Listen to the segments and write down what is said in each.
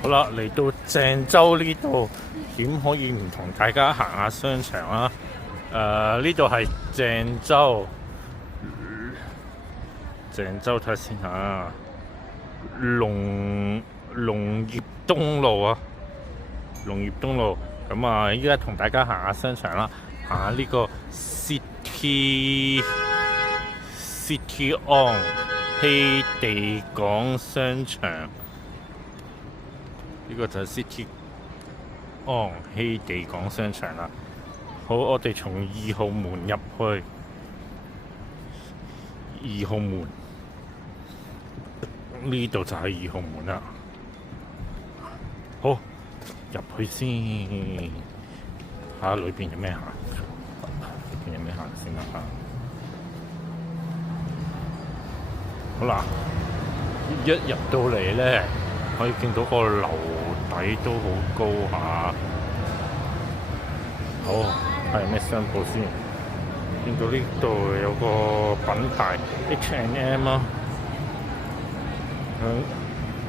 好啦，嚟到鄭州呢度，點可以唔同大家行下商場啊？呢度係鄭州，睇下先嚇，農業東路啊，農業東路。咁啊，依家同大家行下商場啦，行下呢個 City On 希地港商場。呢個就係 City On 希地港商場啦。好，我哋從2號門入去。2號門呢度就係2號門啦。好，入去先，睇下裏邊有咩行。裏邊有咩行先啦嚇。好啦，一入到嚟咧，可以見到個樓底都好高下。好，睇下咩商鋪先。見到呢度有個品牌 H&M 啊，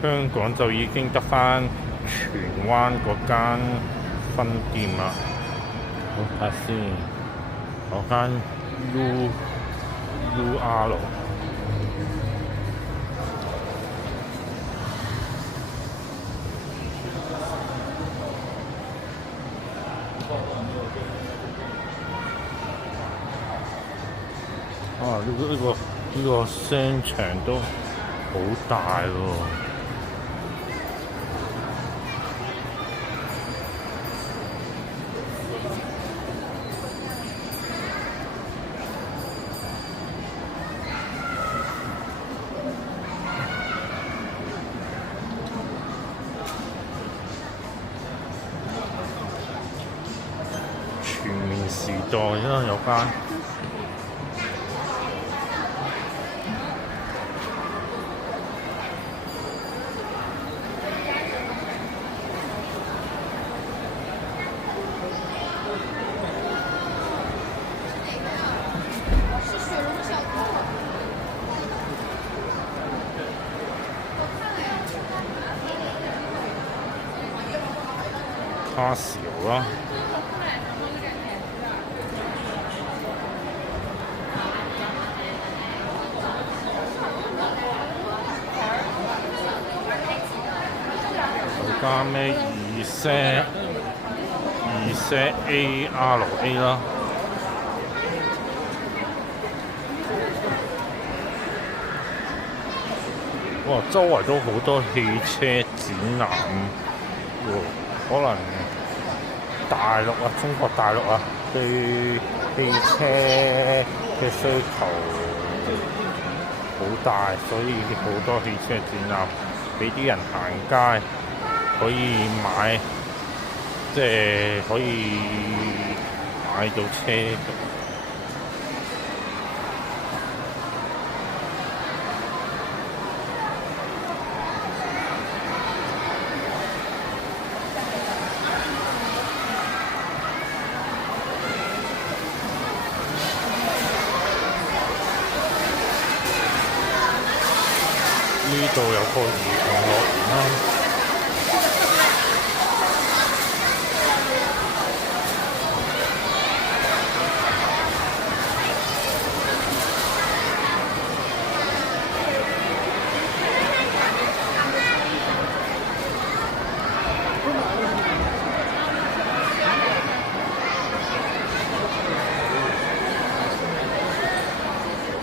香港就已經得返荃灣嗰間分店啦。好，睇下先，嗰間 UR。呢個商場都好大喎。全面時代啦，有間。卡士歐啦，有間咩2set ARA 啦。哇！周圍都好多汽車展覽喎，可能大陸啊，中國大陸啊，對汽車嘅需求好大，所以好多汽車展覽俾啲人行街可以買，即係可以買到車。呢度有個兒童樂園啦，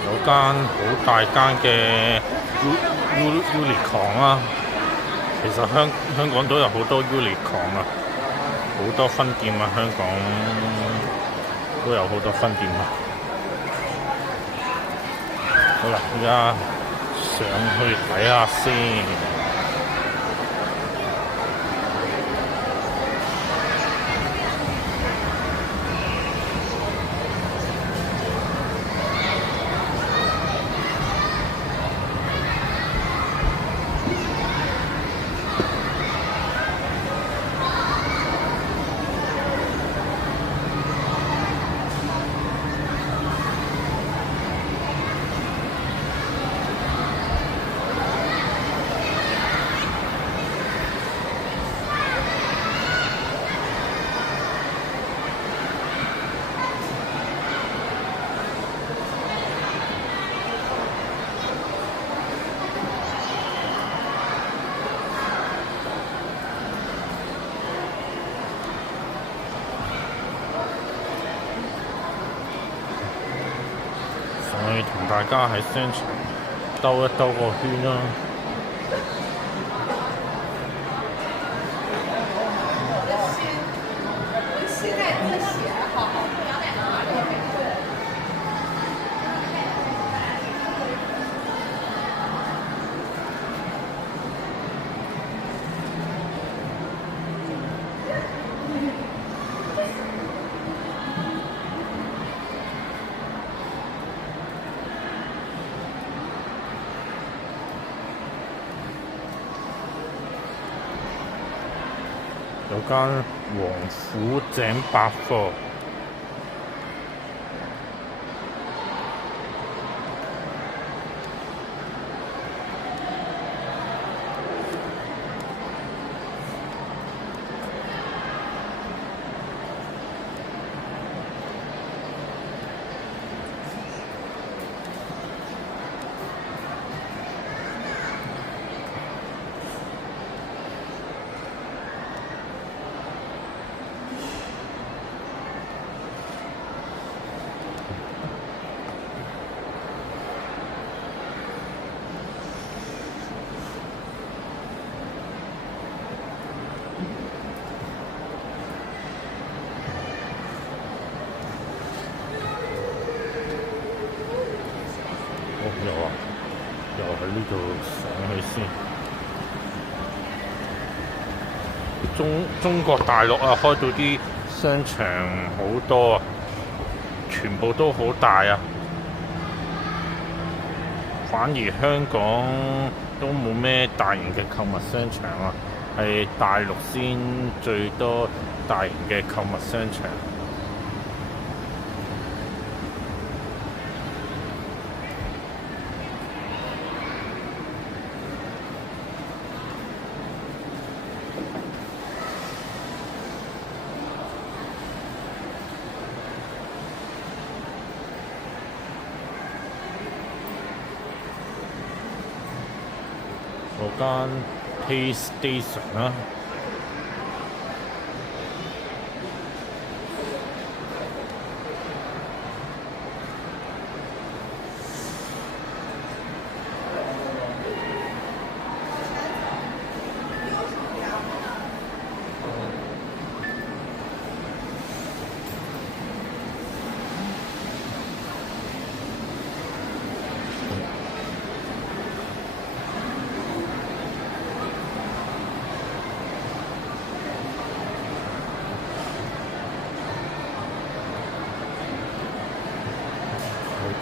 有間好大間嘅Uniqlo 啊，其實香港都有好多 Uniqlo 啊，好多分店啊，香港都有好多分店啊。好啦，而家上去睇下先。大家喺商場兜一兜個圈啦。有間王府井百貨。又喺呢度上去先。中國大陸啊，開到啲商場好多啊，全部都好大啊。反而香港都冇咩大型嘅購物商場啊，係大陸先最多大型嘅購物商場。嗰間 PlayStation 啦，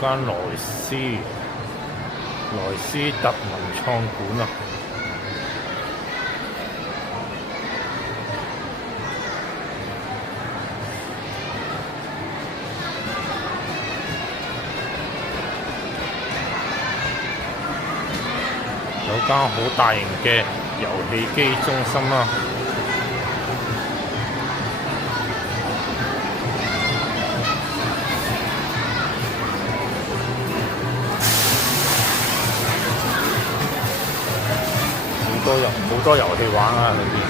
間萊斯特文創館啊，有間好大型嘅遊戲機中心啦。好多遊戲玩啊！裏邊。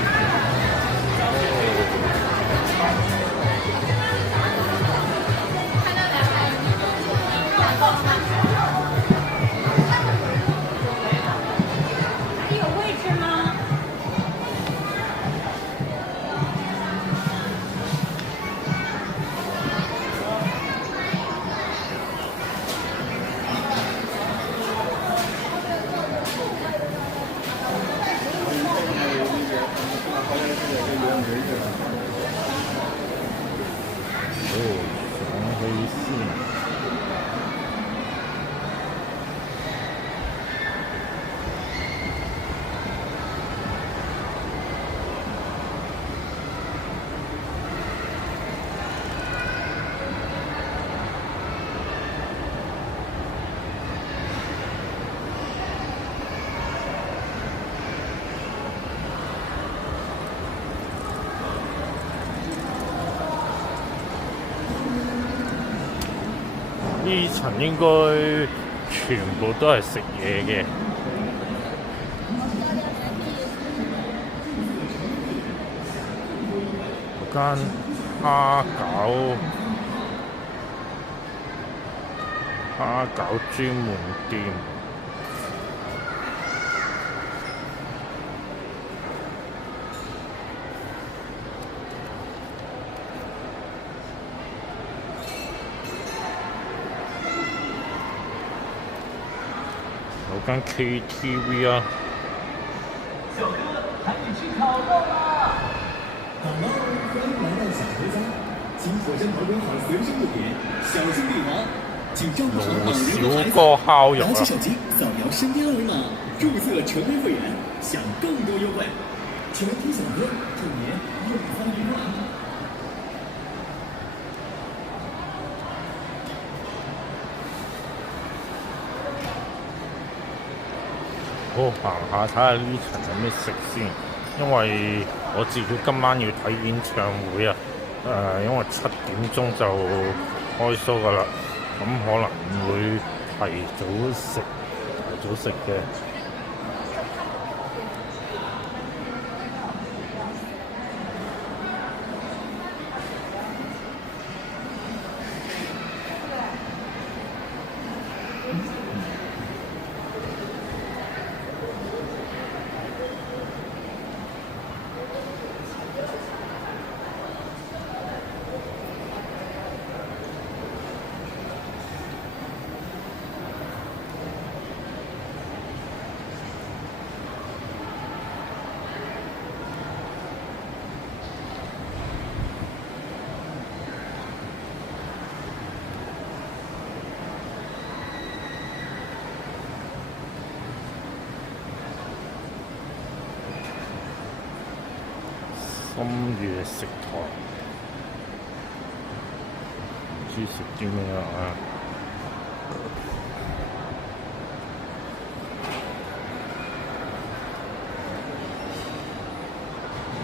呢層應該全部都係食嘢嘅。嗰間蝦餃蝦餃專門店。有間 KTV 啊！小哥，喊你吃烤肉啦！Hello，歡迎來到小哥家，經火山保管好隨身物品，小心地滑，請照顧好老人和孩子。拿起手機掃描身邊二維碼，注冊成為會員，享更多優惠。全體小哥，祝您用餐愉快。好，行下睇下呢層有咩食先，因為我自己今晚要睇演唱會啊。因為7點鐘就開 show 噶啦，咁可能會提早食嘅。深夜食堂，唔知食啲咩啊？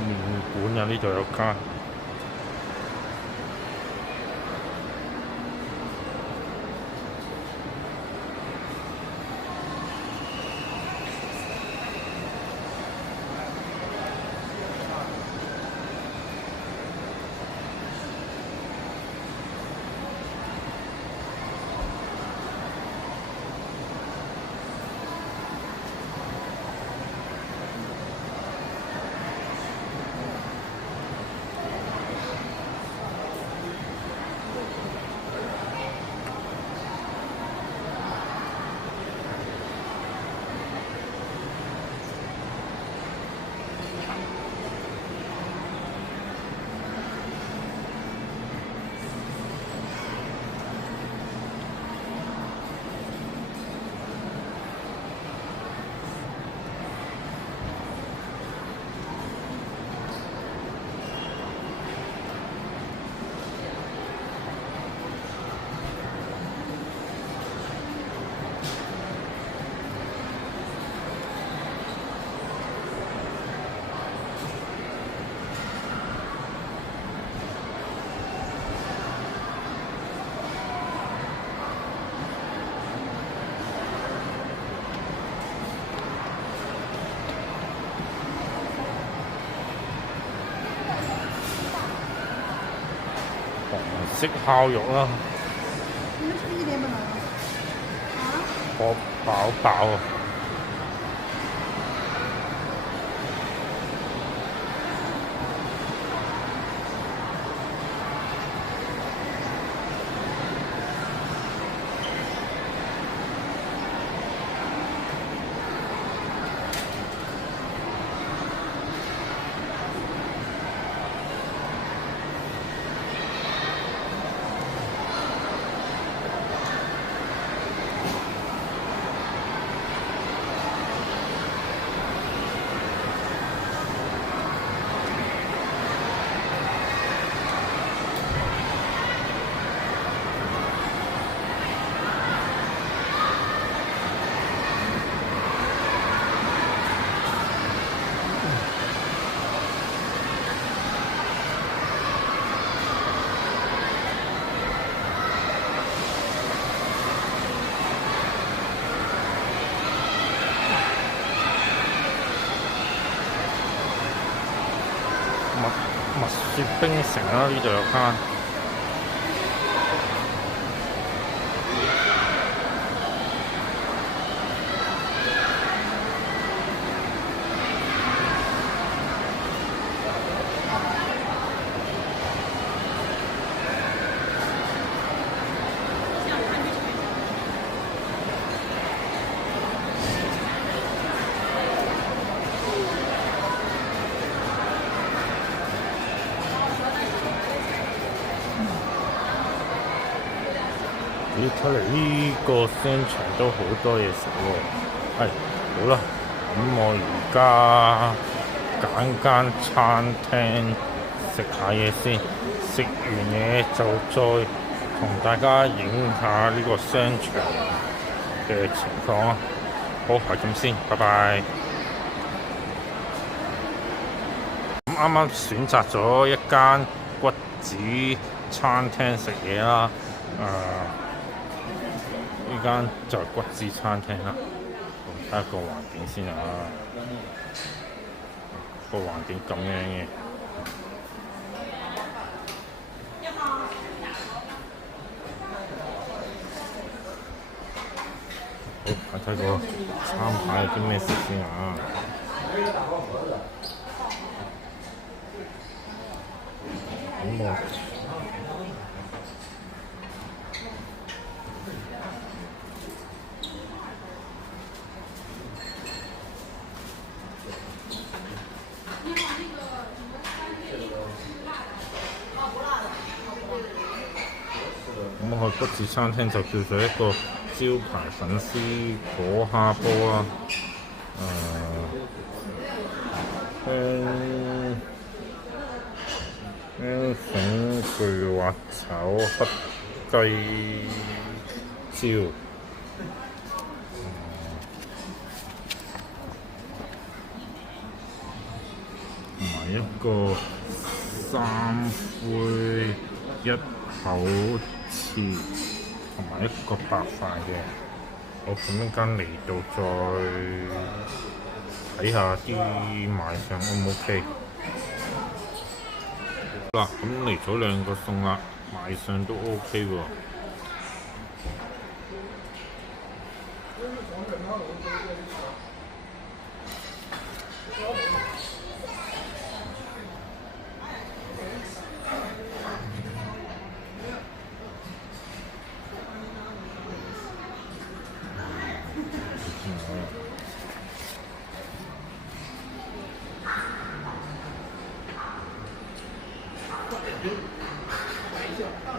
麵館啊，呢度有間。韓式烤肉啦，我飽飽啊！蜜雪冰城啦，呢度有間。咦，睇嚟呢個商場都好多嘢食喎。係，好啦，咁我而家揀間餐廳食下嘢先，食完嘢就再同大家影下呢個商場嘅情況啊。好，係咁先，拜拜。咁啱啱選擇咗一間骨子餐廳食嘢啦。呢間就係骨子餐廳啦。睇下個環境先啊，個環境咁樣嘅。好，睇睇個餐牌有啲咩食先啊。咁我去骨子餐廳就叫做一個招牌粉絲火蝦煲啦。香筍巨滑炒黑雞椒，同埋一個三杯一口翅，同埋一個白飯嘅。我咁一間嚟到再睇下啲賣相 O 唔 OK。嗱，咁嚟咗兩個餸啦，賣相都 OK 喎。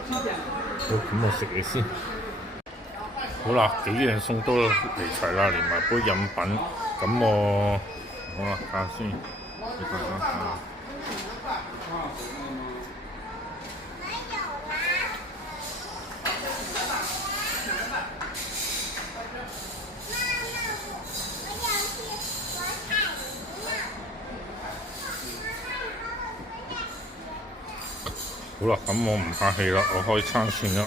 好，咁我食嘢先。好啦，幾樣餸都嚟齊啦，連埋杯飲品。咁好啦，睇下先，你睇下。好啦，咁我唔客氣啦，我開餐先啦。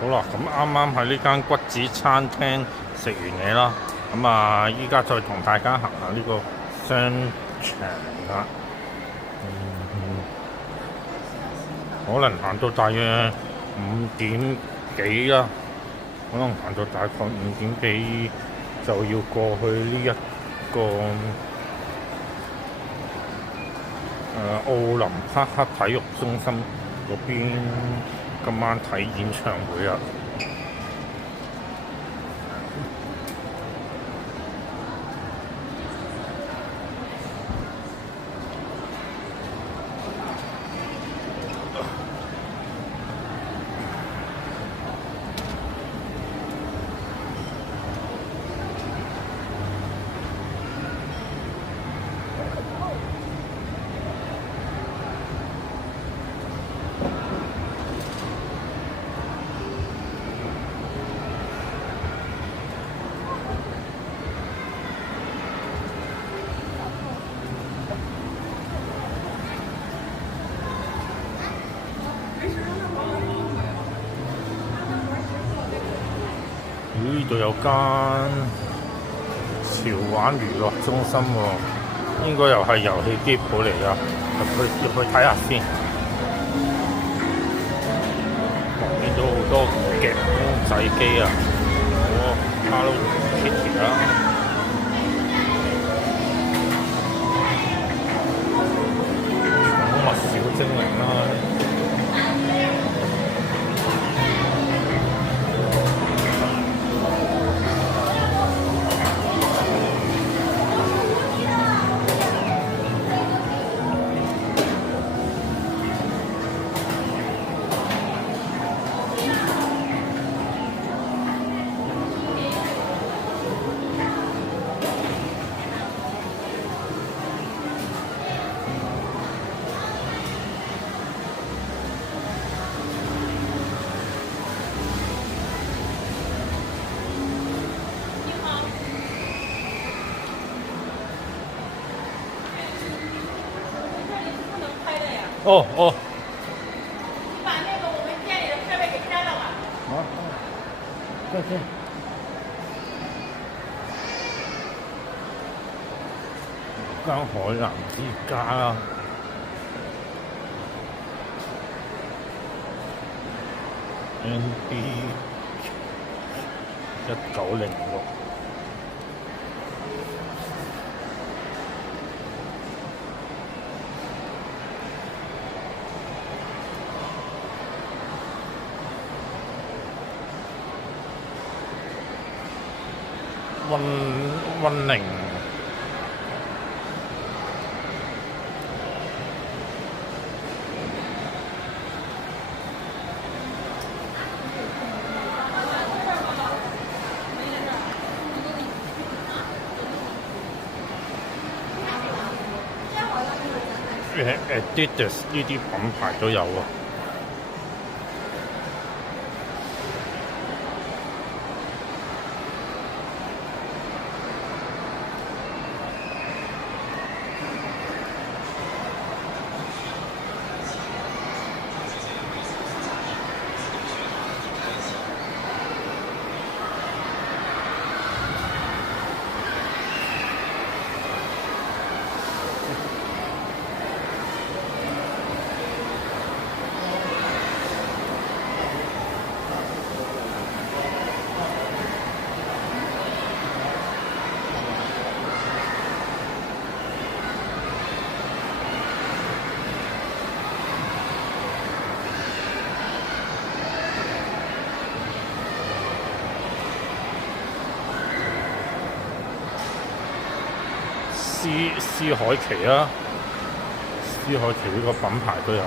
好啦，咁啱啱喺呢間骨子餐廳食完嘢啦，咁依家再同大家行下呢個商場啦。可能行到大約5點幾啦，可能行到大概5點幾就要過去呢一個奧林匹克體育中心嗰邊，今晚睇演唱會啊！呢度有間潮玩娛樂中心喎，應該又係遊戲機鋪嚟㗎，入去睇下先。見到好多夾公仔機啊，Hello Kitty 啦。寵物小精靈啦。哦哦。你把那个我们店里的设备给删了吧。好，再见。間海南之家啦，NB 1906。溫寧Adidas 呢啲品牌都有喎。斯海奇啊，斯海奇呢個品牌都有。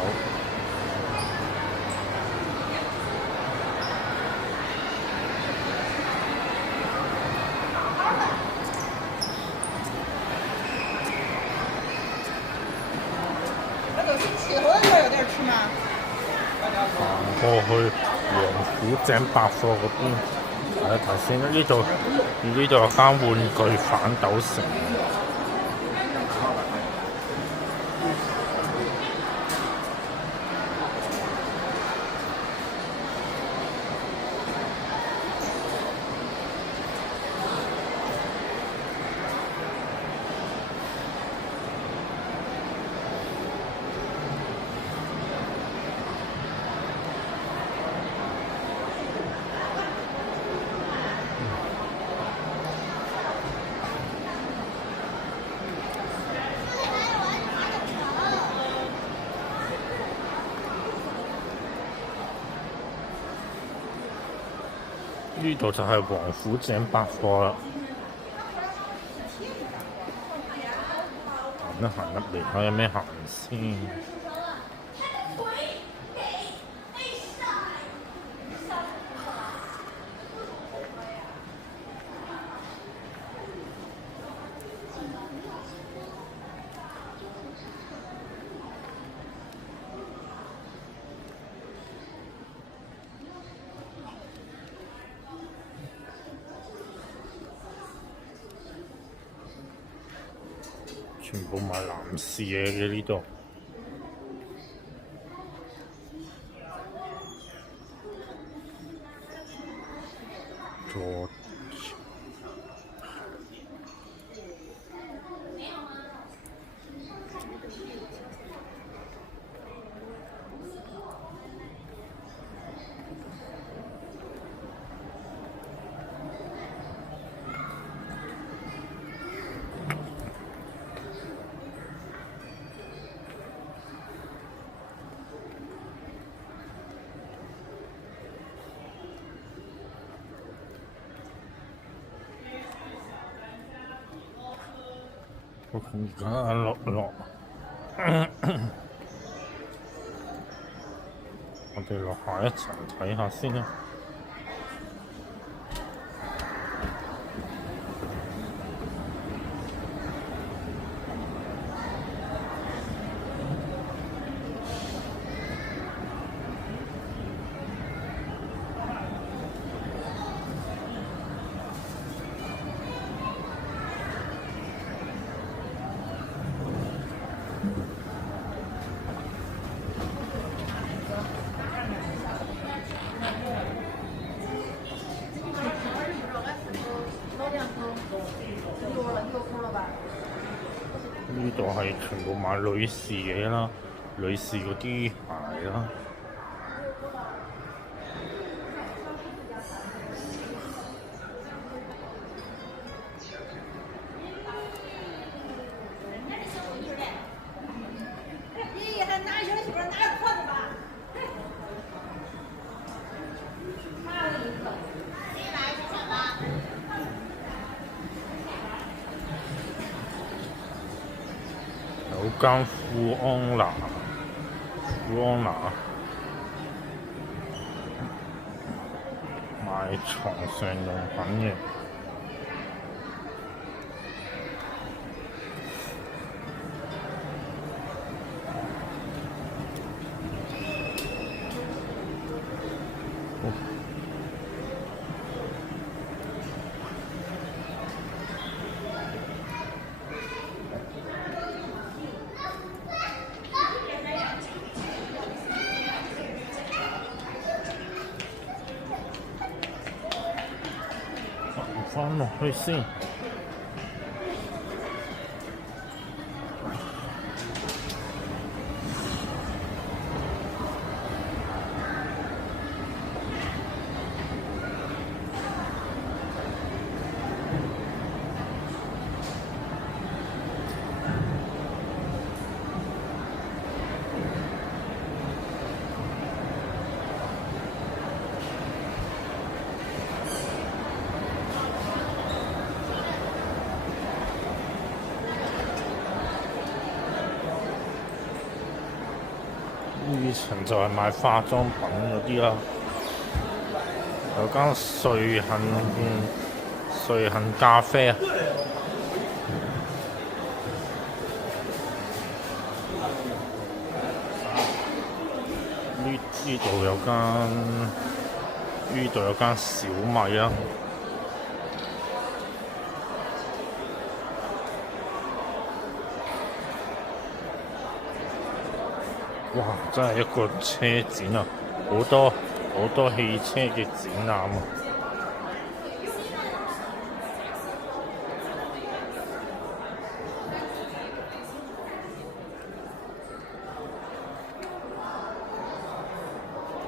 那个气候那边有地儿吃嗎？行過去王府井百貨嗰邊睇一睇先。呢度有間玩具反斗城。呢度就係王府井百貨啦。行一行入嚟睇下有咩行先。全部賣男士嘢嘅呢度。我而家落，我哋落下一層睇下先啦。呢度係全部買女士嘢啦，女士嗰啲鞋啦。咦，他拿小媳妇拿着裤子吧？有間富安娜賣床上用品嘅。翻落去先。呢層就係賣化妝品嗰啲啦，有間瑞幸咖啡啊，呢度有間小米啊。哇！真係一個車展啊，好多汽車嘅展覽啊！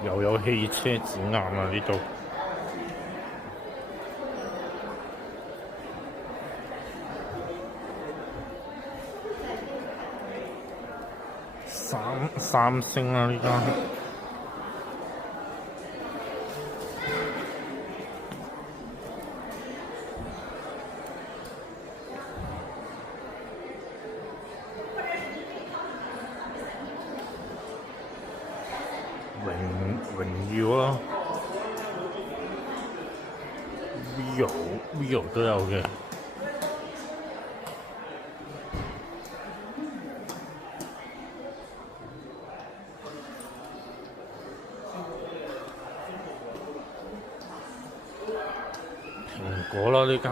又有汽車展覽啊！呢度三星啊，呢間榮耀啊，Vivo 都有嘅。蘋果啦，呢間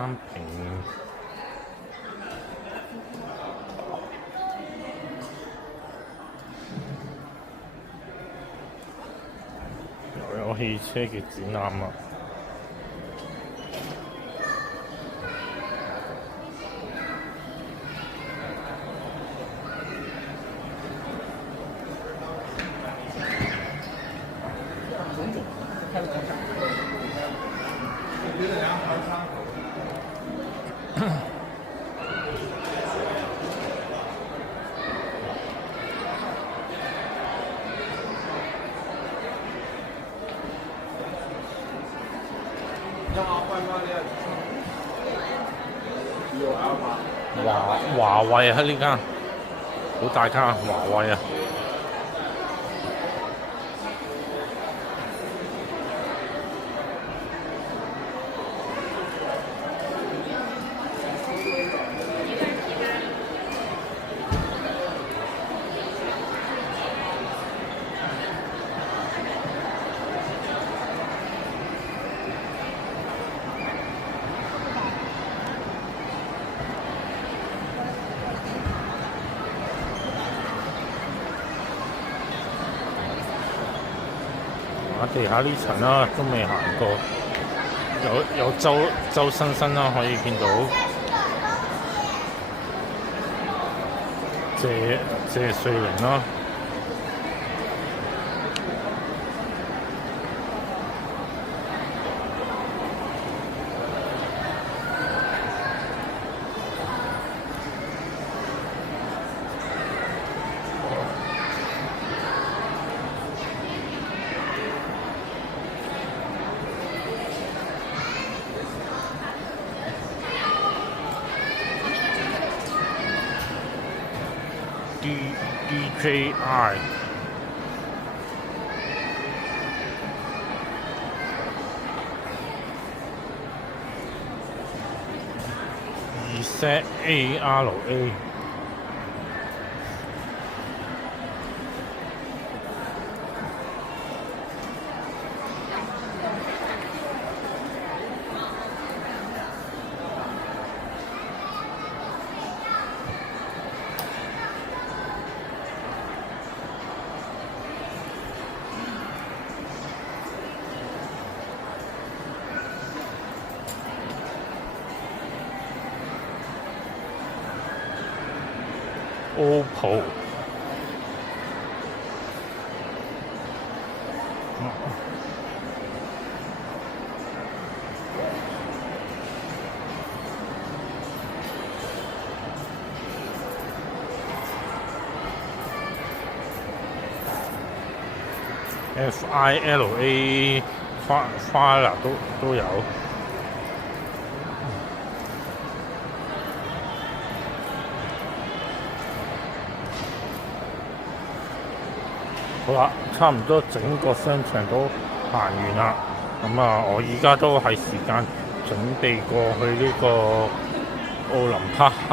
又有汽車嘅展覽啊！華為啊，呢間好大間啊，華為啊！地下呢層啦，都未行過，有周生生啦，可以見到。謝瑞麟啦。DJI 2ZARA OPPO。FILA 花啦都有。好啦，差唔多整個商場都行完啦。咁我而家都係時間準備過去呢個奧林匹克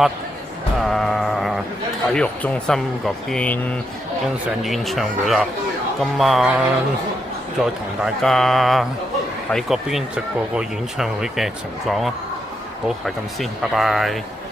體育中心嗰邊欣賞演唱會啦。今晚再同大家喺嗰邊直播個演唱會嘅情況啊。好，係咁先，拜拜。